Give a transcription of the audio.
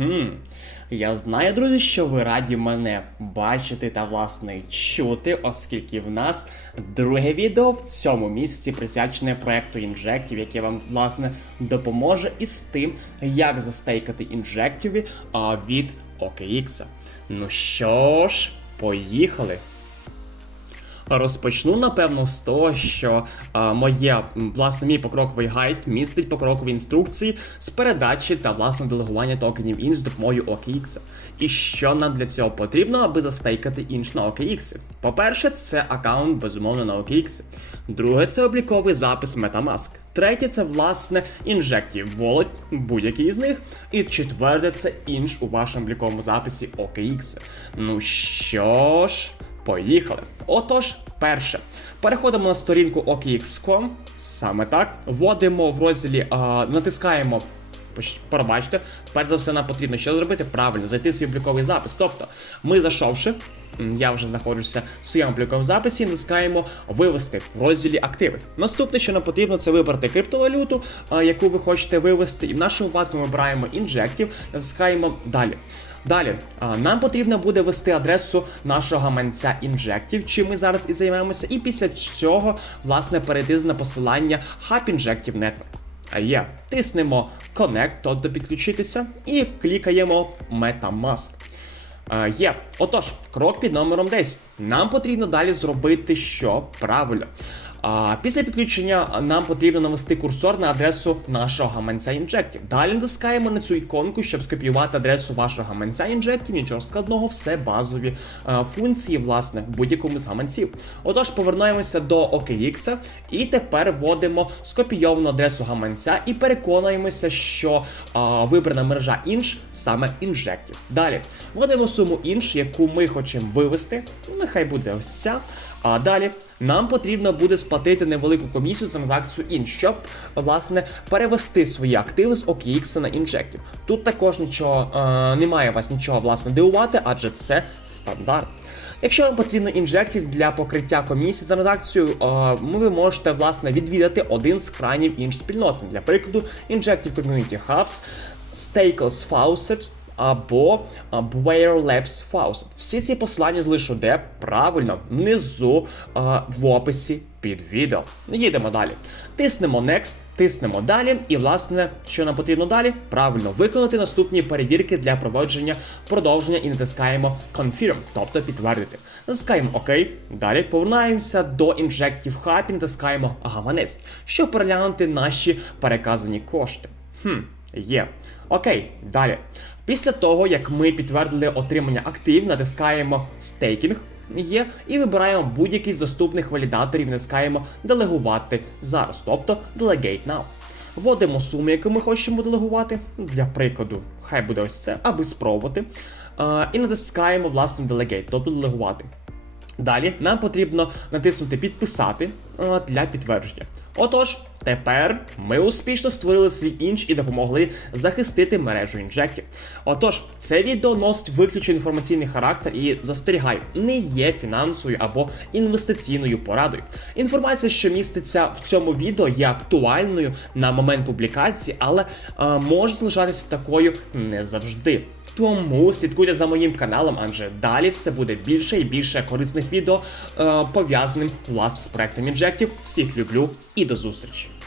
Хм. Я знаю, друзі, що ви раді мене бачити та власне чути, оскільки в нас друге відео в цьому місяці присвячене проекту інжектів, яке вам власне допоможе із тим, як застейкати інжектів від OKX. Ну що ж, поїхали. Розпочну, напевно, з того, що а, моє, власне, мій покроковий гайд містить покрокові інструкції з передачі та власне делегування токенів інш з допомогою OKX. І що нам для цього потрібно, аби застейкати інш на OKX? По-перше, це аккаунт, безумовно, на OKX. Друге, це обліковий запис MetaMask. Третє це власне інжектів Wallet, будь-який із них. І четверте це інш у вашому обліковому записі OKX. Ну що ж. Поїхали. Отож, перше. Переходимо на сторінку OKX.com, саме так. Вводимо в розділі, а, натискаємо. Пробачте, перш за все, нам потрібно що зробити? Правильно, зайти в свій обліковий запис. Тобто, ми зайшовши, я вже знаходжуся в своєму обліковому записі, натискаємо вивести в розділі активи. Наступне, що нам потрібно, це вибрати криптовалюту, яку ви хочете вивести. І в нашому випадку ми обираємо інжектів, натискаємо далі. Далі, нам потрібно буде ввести адресу нашого гаманця інжектів, чим ми зараз і займемося, і після цього, власне, перейти на посилання Hub Injective Network. Є, тиснемо Connect, тобто підключитися, і клікаємо MetaMask. Є. Отож, крок під номером 10. Нам потрібно далі зробити що? Правильно. А, після підключення нам потрібно навести курсор на адресу нашого гаманця інжектів. Далі натискаємо на цю іконку, щоб скопіювати адресу вашого гаманця інжектів. Нічого складного, все базові е, функції, власне, в будь-якому з гаманців. Отож, повернемося до OKX і тепер вводимо скопійовану адресу гаманця і переконуємося, що е, вибрана мережа інш саме інжектів. Далі вводимо суму інш, яку ми хочемо вивести. Нехай буде ось ця. А далі нам потрібно буде сплатити невелику комісію за транзакцію інш, щоб власне перевести свої активи з OKX на інжектів. Тут також нічого е, немає вас нічого власне дивувати, адже це стандарт. Якщо вам потрібно інжектів для покриття комісії за транзакцію, е, ви можете власне відвідати один з хранів інш спільноти. Для прикладу, Injective Community Hubs, Stakels Faucet, або Labs Faucet. Всі ці посилання залишу де правильно внизу а, в описі під відео. Їдемо далі. Тиснемо Next, тиснемо далі, і власне, що нам потрібно далі? Правильно виконати наступні перевірки для проводження продовження і натискаємо Confirm, тобто підтвердити. Натискаємо ОК. Далі повернаємося до Injective Hub і натискаємо гаманець, щоб переглянути наші переказані кошти. Хм, є. Окей, далі. Після того, як ми підтвердили отримання актив, натискаємо стейкінг є, і вибираємо будь-який з доступних валідаторів, натискаємо делегувати зараз, тобто Delegate Now. Вводимо суму, яку ми хочемо делегувати. Для прикладу, хай буде ось це, аби спробувати. І натискаємо власне Delegate, тобто делегувати. Далі нам потрібно натиснути підписати для підтвердження. Отож, тепер ми успішно створили свій інч і допомогли захистити мережу інжектів. Отож, це відео носить виключно інформаційний характер і застерігаю, не є фінансовою або інвестиційною порадою. Інформація, що міститься в цьому відео, є актуальною на момент публікації, але е, може залишатися такою не завжди. Тому слідкуйте за моїм каналом, адже далі все буде більше і більше корисних відео, е, пов'язаним власне з проектом інжектів. Всіх люблю і до зустрічі!